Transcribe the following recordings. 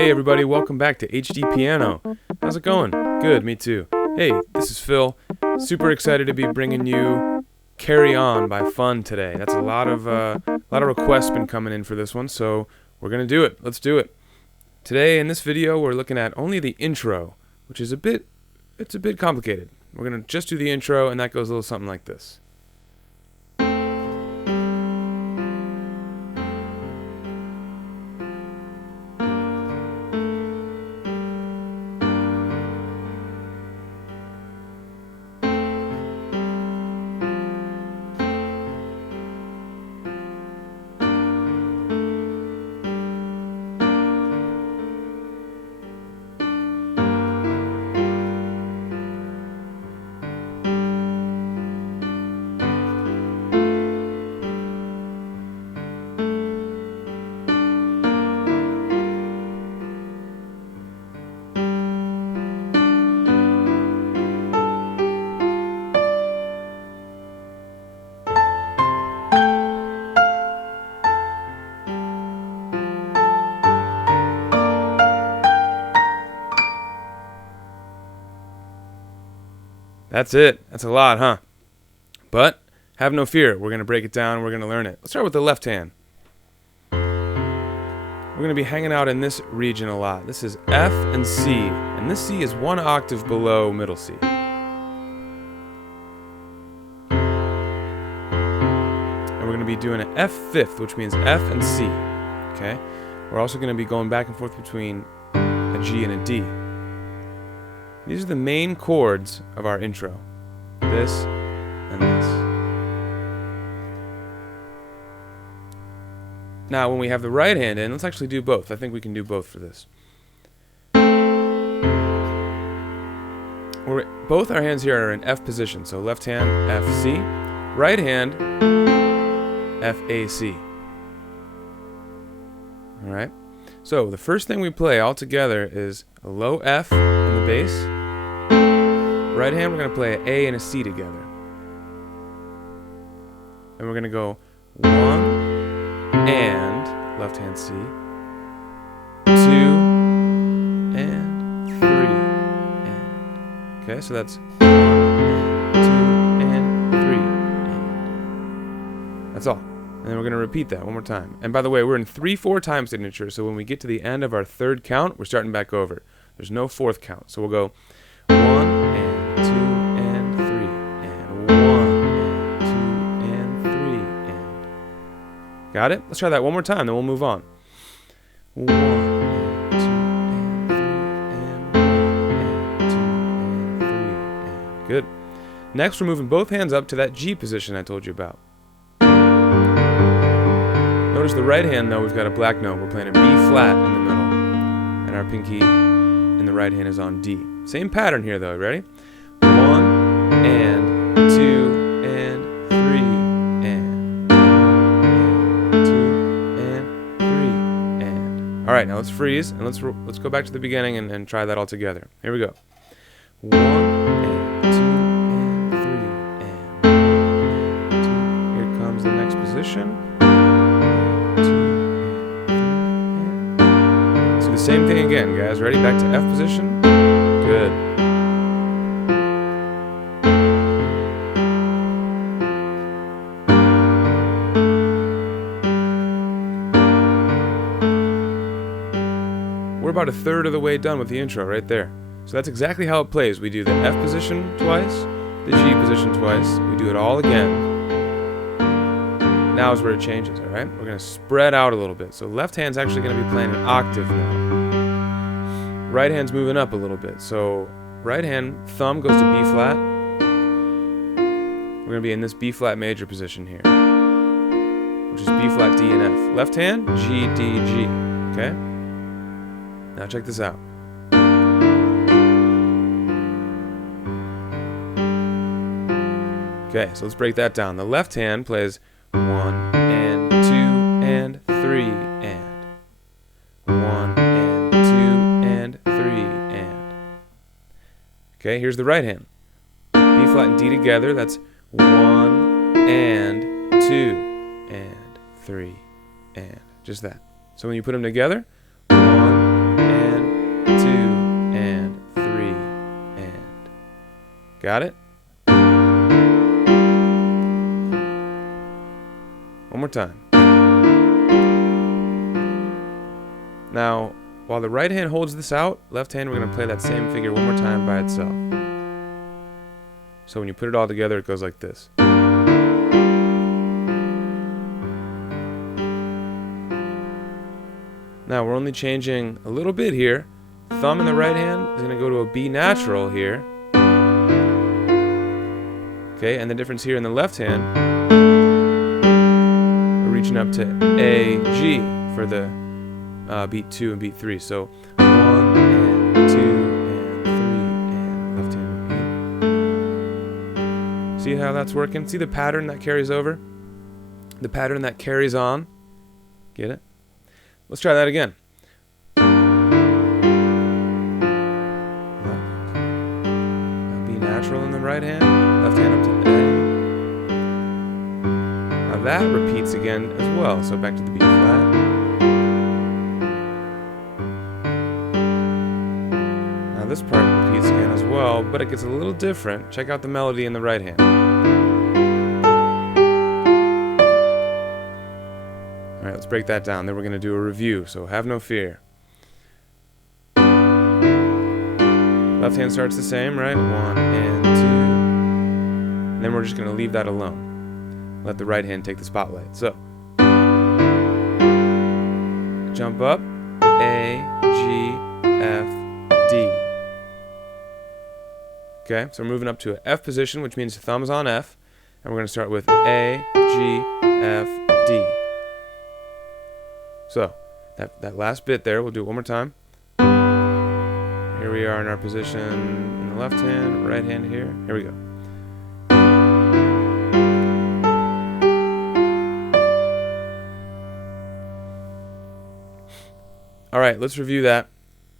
Hey everybody, welcome back to HDpiano. How's it going? Good, me too. Hey, this is Phil. Super excited to be bringing you Carry On by Fun today. That's a lot of requests been coming in for this one, so we're gonna do it. Let's do it. Today in this video, we're looking at only the intro, which is a bit complicated. We're gonna just do the intro, and that goes a little something like this. That's it. That's a lot, huh? But have no fear. We're going to break it down. We're going to learn it. Let's start with the left hand. We're going to be hanging out in this region a lot. This is F and C. And this C is one octave below middle C. And we're going to be doing an F fifth, which means F and C. Okay? We're also going to be going back and forth between a G and a D. These are the main chords of our intro. This and this. Now, when we have the right hand in, let's actually do both. I think we can do both for this. Both our hands here are in F position. So left hand, F, C. Right hand, F, A, C. All right? So the first thing we play all together is a low F in the bass. Right hand, we're going to play an A and a C together. And we're going to go 1 and left hand C, 2 and 3 and. Okay, so that's 1 and 2 and 3 and. That's all. And then we're going to repeat that one more time. And by the way, we're in 3/4 time signature, so when we get to the end of our third count, we're starting back over. There's no fourth count. So we'll go 1 and 2 and 3 and 1 and 2 and 3 and. Got it? Let's try that one more time, then we'll move on. 1 and 2 and 3 and 1 and 2 and 3 and. Good. Next, we're moving both hands up to that G position I told you about. Notice the right hand, though, we've got a black note. We're playing a B flat in the middle, and our pinky in the right hand is on D. Same pattern here, though. Ready? 1 and 2 and 3 and 2 and 3 and. All right, now let's freeze and let's go back to the beginning and try that all together. Here we go. 1 and 2 and 3 and 2. Here comes the next position. Same thing again, guys. Ready? Back to F position. Good. We're about a third of the way done with the intro right there. So that's exactly how it plays. We do the F position twice, the G position twice. We do it all again. Now is where it changes, all right? We're going to spread out a little bit. So left hand's actually going to be playing an octave now. Right hand's moving up a little bit. So right hand, thumb goes to B flat. We're going to be in this B flat major position here, which is B flat, D, and F. Left hand, G, D, G. Okay? Now check this out. Okay, so let's break that down. The left hand plays 1 and 2 and 3 and 1 and 2 and 3 and. Okay, here's the right hand. B flat and D together, that's 1 and 2 and 3 and. Just that. So when you put them together, 1 and Got it? One more time. Now, while the right hand holds this out, left hand we're going to play that same figure one more time by itself. So when you put it all together, it goes like this. Now we're only changing a little bit here. Thumb in the right hand is going to go to a B natural here. Okay, and the difference here in the left hand, we're reaching up to A, G for the beat 2 and beat 3. So 1 and 2 and 3 and left hand repeat. See how that's working? See the pattern that carries over? The pattern that carries on? Get it? Let's try that again. Left. Now B natural in the right hand. Left hand up to A. Now that repeats again as well. So back to the B flat. Now this part repeats again as well, but it gets a little different. Check out the melody in the right hand. Alright, let's break that down. Then we're going to do a review, so have no fear. Left hand starts the same, right? 1 and 2. And then we're just going to leave that alone. Let the right hand take the spotlight. So, jump up, A, G, F, D. Okay, so we're moving up to an F position, which means the thumb's on F. And we're going to start with A, G, F, D. So, that last bit there, we'll do it one more time. Here we are in our position in the left hand, right hand here. Here we go. All right, let's review that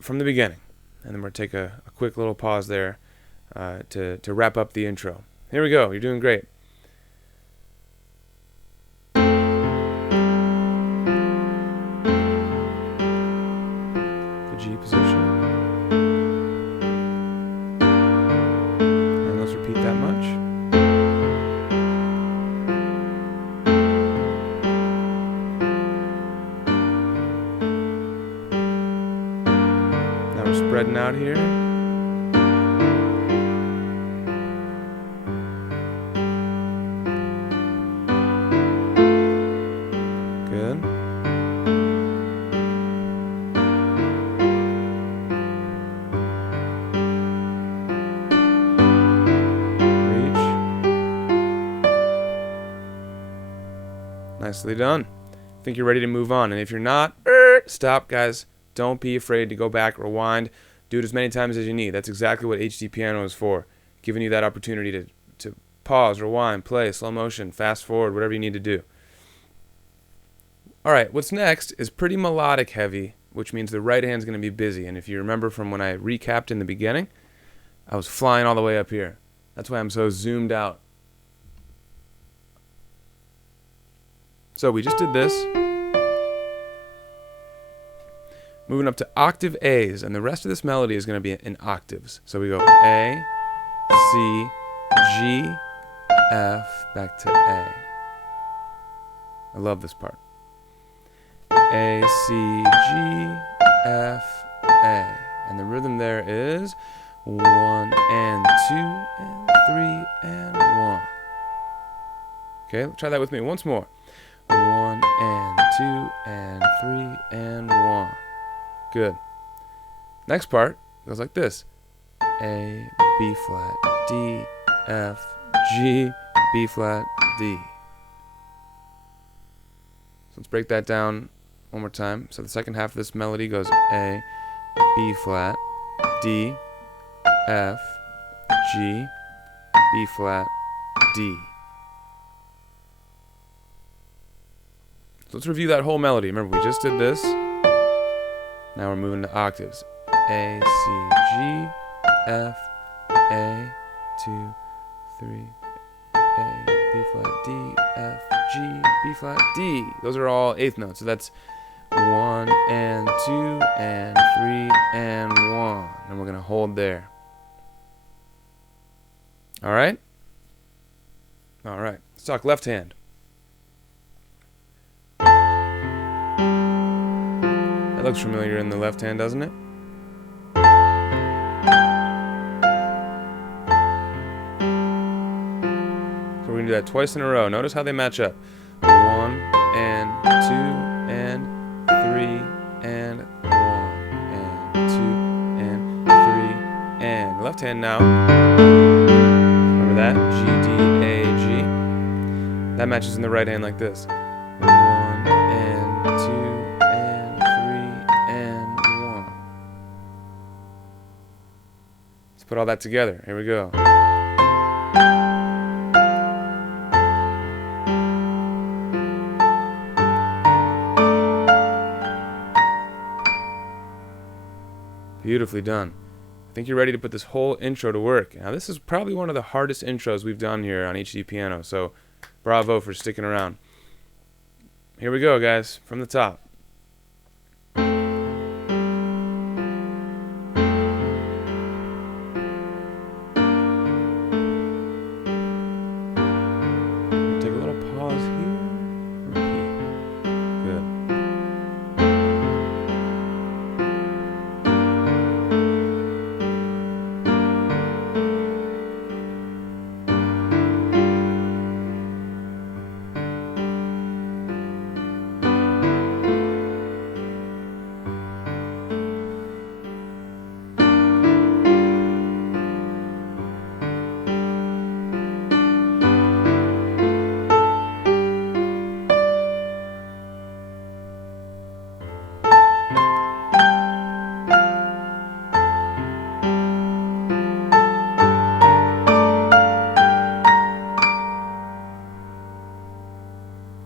from the beginning. And then we'll take a quick little pause there to wrap up the intro. Here we go. You're doing great. The G position. And let's repeat that much. Now we're spreading out here. Good. Reach. Nicely done. I think you're ready to move on. And if you're not, stop, guys. Don't be afraid to go back, rewind, do it as many times as you need. That's exactly what HDpiano is for, giving you that opportunity to pause, rewind, play, slow motion, fast forward, whatever you need to do. All right, what's next is pretty melodic heavy, which means the right hand's going to be busy. And if you remember from when I recapped in the beginning, I was flying all the way up here. That's why I'm so zoomed out. So we just did this. Moving up to octave A's, and the rest of this melody is going to be in octaves. So we go A, C, G, F, back to A. I love this part. A, C, G, F, A. And the rhythm there is 1 and 2 and 3 and 1. Okay, try that with me once more. 1 and 2 and 3 and 1. Good. Next part goes like this. A, B flat, D, F, G, B flat, D. So let's break that down one more time. So the second half of this melody goes A, B flat, D, F, G, B flat, D. So let's review that whole melody. Remember, we just did this. Now we're moving to octaves. A, C, G, F, A, 2, 3, A, B flat, D, F, G, B flat, D. Those are all eighth notes. So that's 1 and 2 and 3 and 1. And we're going to hold there. All right? All right. Let's talk left hand. That looks familiar in the left hand, doesn't it? So we're going to do that twice in a row. Notice how they match up. 1 and 2 and 3 and 1 and 2 and 3 and left hand now. Remember that? G, D, A, G. That matches in the right hand like this. 1 and 2 and 3 and 1. Let's put all that together. Here we go. Beautifully done. I think you're ready to put this whole intro to work. Now, this is probably one of the hardest intros we've done here on HDpiano, so bravo for sticking around. Here we go, guys, from the top. Take a little pause here. Repeat. Good.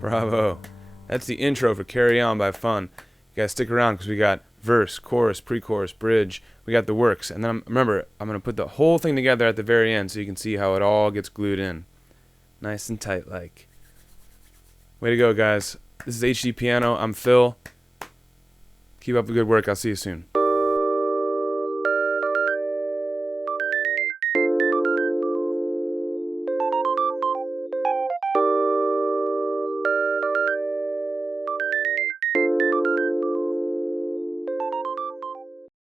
Bravo. That's the intro for Carry On by Fun. You guys stick around because we got verse, chorus, pre-chorus, bridge. We got the works. And then remember, I'm going to put the whole thing together at the very end so you can see how it all gets glued in. Nice and tight like. Way to go, guys. This is HDpiano. I'm Phil. Keep up the good work. I'll see you soon.